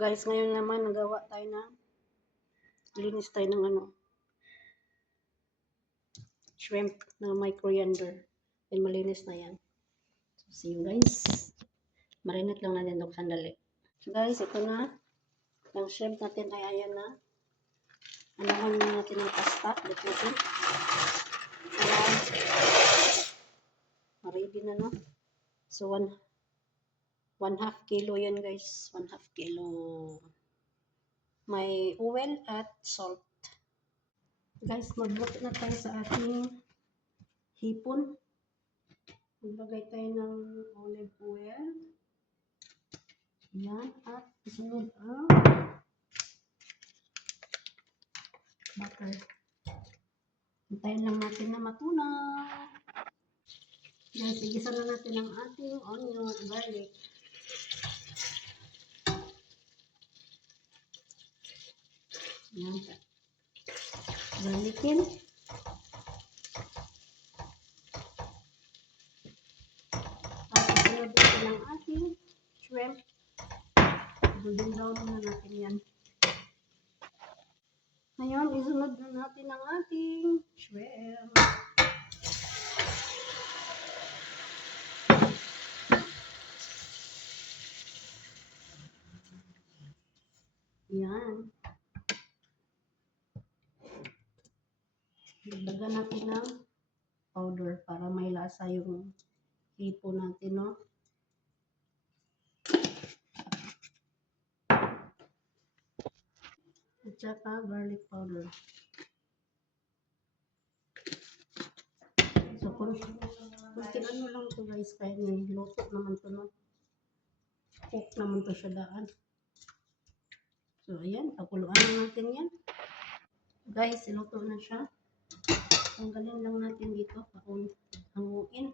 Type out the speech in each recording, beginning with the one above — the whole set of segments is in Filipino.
Guys, ngayon naman nagawa tayo ng linis tayo ng shrimp na may coriander. Then malinis na yan. So, see you guys. Marinate lang natin ito sandali. So guys, ito na. Ang shrimp natin ay ayan na. Anahan na natin ang pasta. Dito natin. Ayan. Ready na, no? So, 1/2 kilo yan guys. 1/2 kilo. May oil at salt. Guys, magluto na tayo sa ating hipon. Maglagay tayo ng olive oil. Yan. At isunod ang butter. Hintayin lang natin na matunaw. Yan. Igisa na natin ang ating onion at garlic. Yan. Garlicin. At isunod natin ang ating shrimp. Golden brown na natin yan. Ngayon, isunod na natin ang ating shrimp. Yan. Dagdagan natin ng powder para may lasa yung hipon natin, no? At saka garlic powder. So, kunting ano lang to guys, kahit luto naman to, no? Cook naman to siya daan. So, ayan, pakuluan na natin yan. Guys, siluto na siya. Tanggalin lang natin dito, hanguin.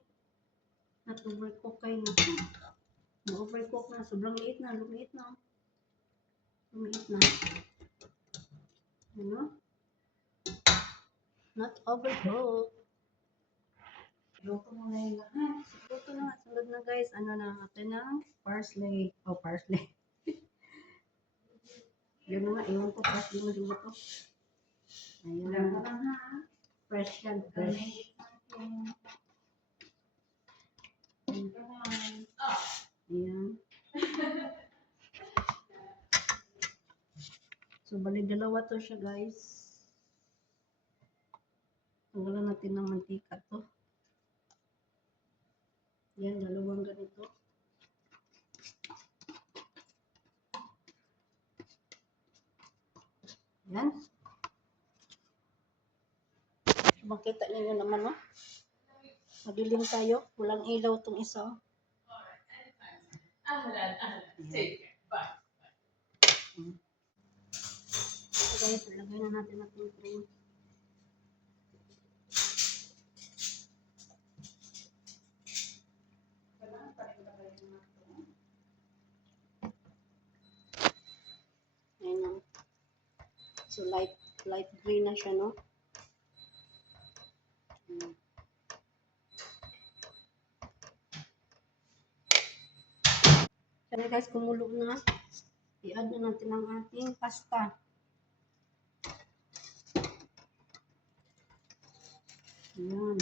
At overcook kayo na. Na-overcook na, sobrang liit na, lumiit na. Lumiit na. Ano? Not overcook. Luto mo na yung lahat. Luto na. Sunod na guys. Ano na natin ng parsley. Oh, parsley. Yun na nga. Iwan ko parsley mo dito. Ayan. Fresh yan. Fresh. Ayan. So, bali dalawa to siya guys. Tanggalan natin ng mantika to. Yan, dalawang ganito. Yan. So, makita niyo naman, no? Madilim tayo. Walang ilaw tong isa. So guys, ilagay na natin ating cream. Ayan. So light green na siya, no? Kaya guys, kumulo na. I-add na natin ang ating pasta. Ayan.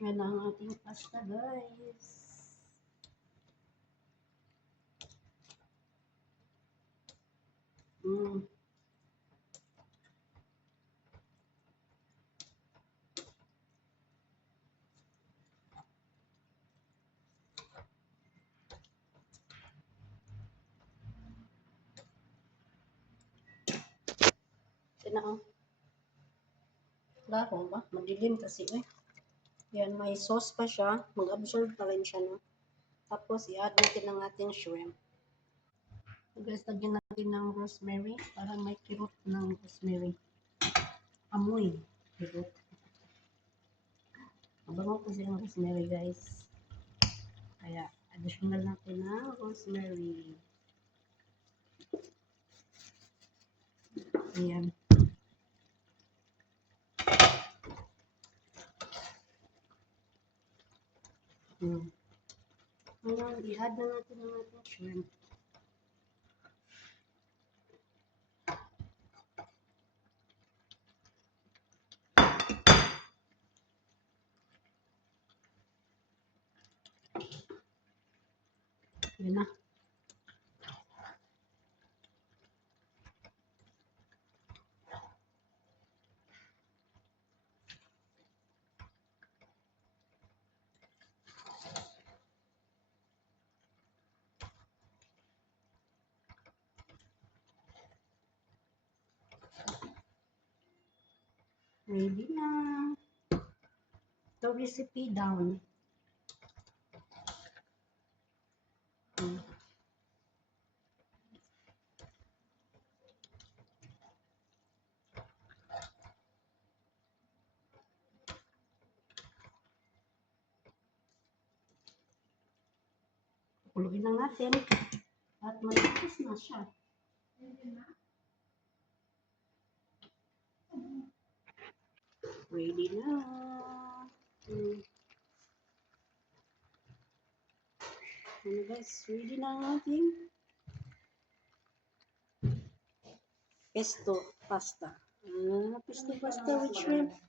Ayan ang ating pasta, guys. Tinao. Laro ba? Madilim kasi eh. Yan, may sauce pa siya. Mag-absorb pa rin siya, no? Tapos, i-add natin ang ating shrimp. So guys, lagyan natin ng rosemary para may kirot ng rosemary. Amoy. Kirot. Mabango kasi ang rosemary, guys. Kaya, additional natin ng rosemary. Ayan. Ngayon, i-add na natin ang ating shrimp. Yan na. Ready na. Ito recipe down. Kuluin lang natin. At malapos na siya. Ready na. Ano guys, ready na ang ating pesto pasta. Pesto pasta with shrimp.